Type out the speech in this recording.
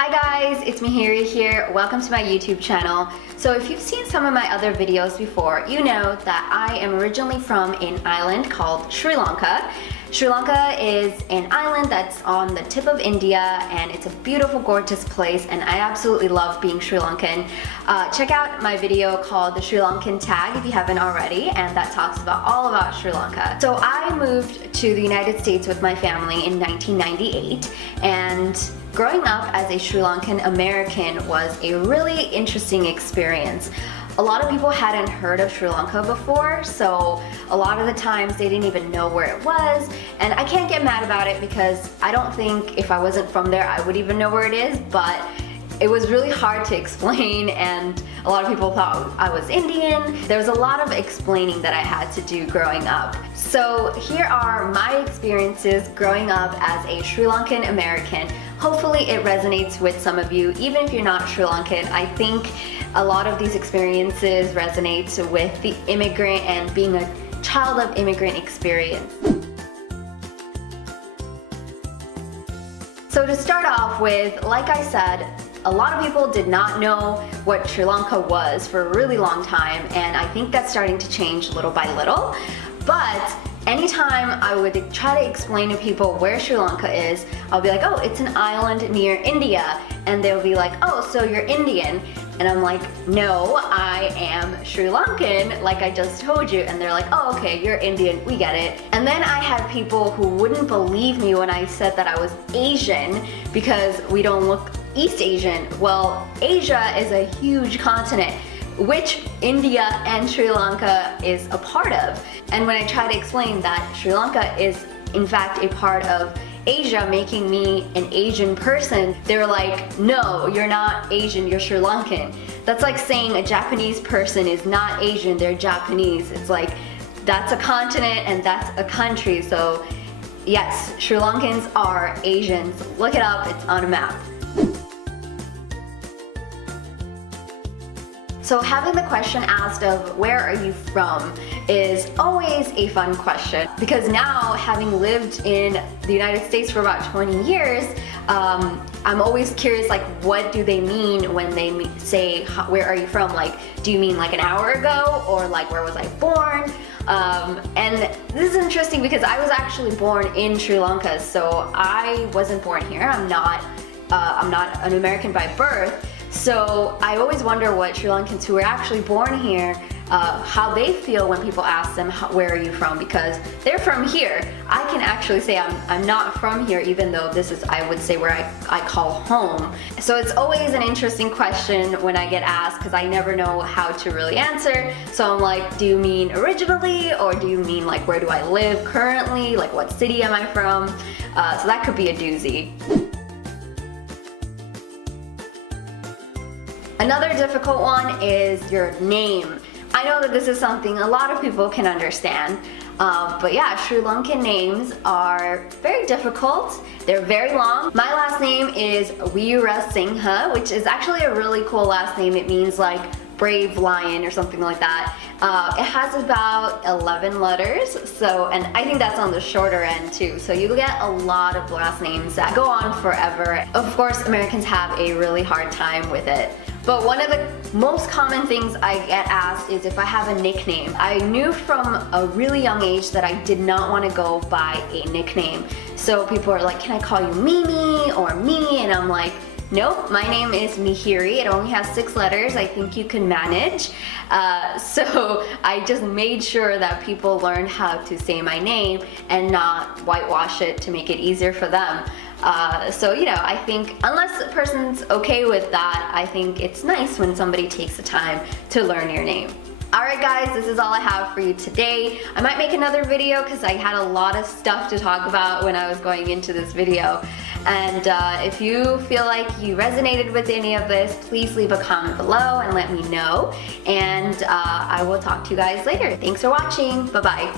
Hi guys, it's Mihiri here. Welcome to my YouTube channel. So if you've seen some of my other videos before, you know that I am originally from an island called Sri Lanka. Sri Lanka is an island that's on the tip of India, and it's a beautiful, gorgeous place, and I absolutely love being Sri Lankan. Check out my video called the Sri Lankan Tag if you haven't already, and that talks all about Sri Lanka. So I moved to the United States with my family in 1998, and growing up as a Sri Lankan-American was a really interesting experience. A lot of people hadn't heard of Sri Lanka before, so a lot of the times they didn't even know where it was, and I can't get mad about it because I don't think if I wasn't from there I would even know where it is, but it was really hard to explain, and a lot of people thought I was Indian. There was a lot of explaining that I had to do growing up. So here are my experiences growing up as a Sri Lankan American. Hopefully it resonates with some of you, even if you're not Sri Lankan. I think a lot of these experiences resonate with the immigrant and being a child of immigrant experience. So to start off with, like I said, a lot of people did not know what Sri Lanka was for a really long time, and I think that's starting to change little by little. But anytime I would try to explain to people where Sri Lanka is, I'll be like, oh, it's an island near India. And they'll be like, oh, so you're Indian. And I'm like, no, I am Sri Lankan, like I just told you. And they're like, oh, okay, you're Indian, we get it. And then I had people who wouldn't believe me when I said that I was Asian because we don't look East Asian. Well, Asia is a huge continent, which India and Sri Lanka is a part of. And when I try to explain that Sri Lanka is in fact a part of Asia, making me an Asian person, they were like, no, you're not Asian, you're Sri Lankan. That's like saying a Japanese person is not Asian, they're Japanese. It's like, that's a continent and that's a country. So yes, Sri Lankans are Asians. Look it up, it's on a map. So having the question asked of where are you from is always a fun question, because now, having lived in the United States for about 20 years, I'm always curious, like, what do they mean when they say, where are you from? Like, do you mean like an hour ago, or like where was I born? And this is interesting because I was actually born in Sri Lanka, so I wasn't born here. I'm not an American by birth. So I always wonder what Sri Lankans who were actually born here, how they feel when people ask them, where are you from? Because they're from here. I can actually say I'm not from here, even though this is, I would say, where I call home. So it's always an interesting question when I get asked, because I never know how to really answer. So I'm like, do you mean originally, or do you mean like where do I live currently? Like what city am I from? So that could be a doozy. Another difficult one is your name. I know that this is something a lot of people can understand, but yeah, Sri Lankan names are very difficult. They're very long. My last name is RA-SINGHE, which is actually a really cool last name. It means like brave lion or something like that. It has about 11 letters, so, and I think that's on the shorter end too. So you get a lot of last names that go on forever. Of course, Americans have a really hard time with it. But one of the most common things I get asked is if I have a nickname. I knew from a really young age that I did not want to go by a nickname. So people are like, can I call you Mimi or Mimi? And I'm like, nope, my name is Mihiri. It only has 6 letters. I think you can manage. So I just made sure that people learn how to say my name and not whitewash it to make it easier for them. So, you know, I think unless a person's okay with that, I think it's nice when somebody takes the time to learn your name. Alright guys, this is all I have for you today. I might make another video because I had a lot of stuff to talk about when I was going into this video. And if you feel like you resonated with any of this, please leave a comment below and let me know. And I will talk to you guys later. Thanks for watching. Bye-bye.